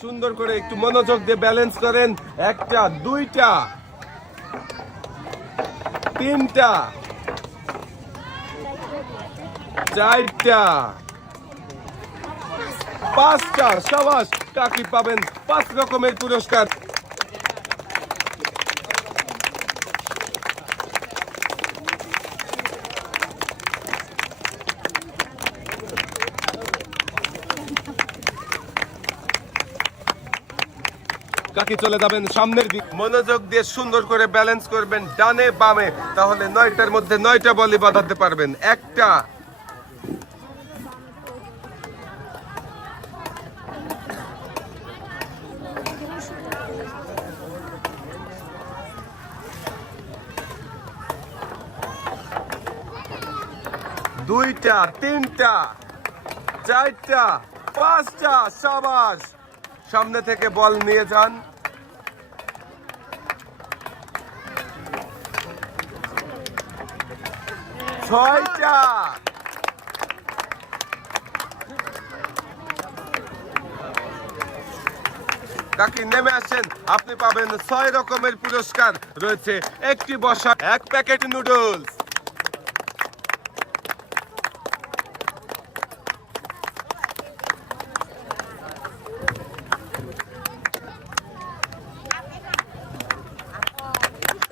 সুন্দর করে একটু মনোযোগ দিয়ে ব্যালেন্স করেন। একটা, দুইটা, তিনটা, চারটা, পাঁচটা। সাবাস, কাকি পাবেন 5 রকমের পুরস্কার। কাকি চলে যাবেন সামনের দিকে। মনোযোগ দিয়ে সুন্দর করে ব্যালেন্স করবেন ডানে বামে, তাহলে 9টার মধ্যে 9টা বলই বাঁধাতে পারবেন। একটা, দুইটা, তিনটা, চারটা, পাঁচটা। সাবাস, সামনে থেকে বল নিয়ে যান। ছয়টা। কাকি নেমে আসেন, আপনি পাবেন 6 রকমের পুরস্কার। রয়েছে একটি বসা, 1 প্যাকেট নুডলস।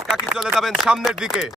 কাকি চলে যাবেন সামনের দিকে।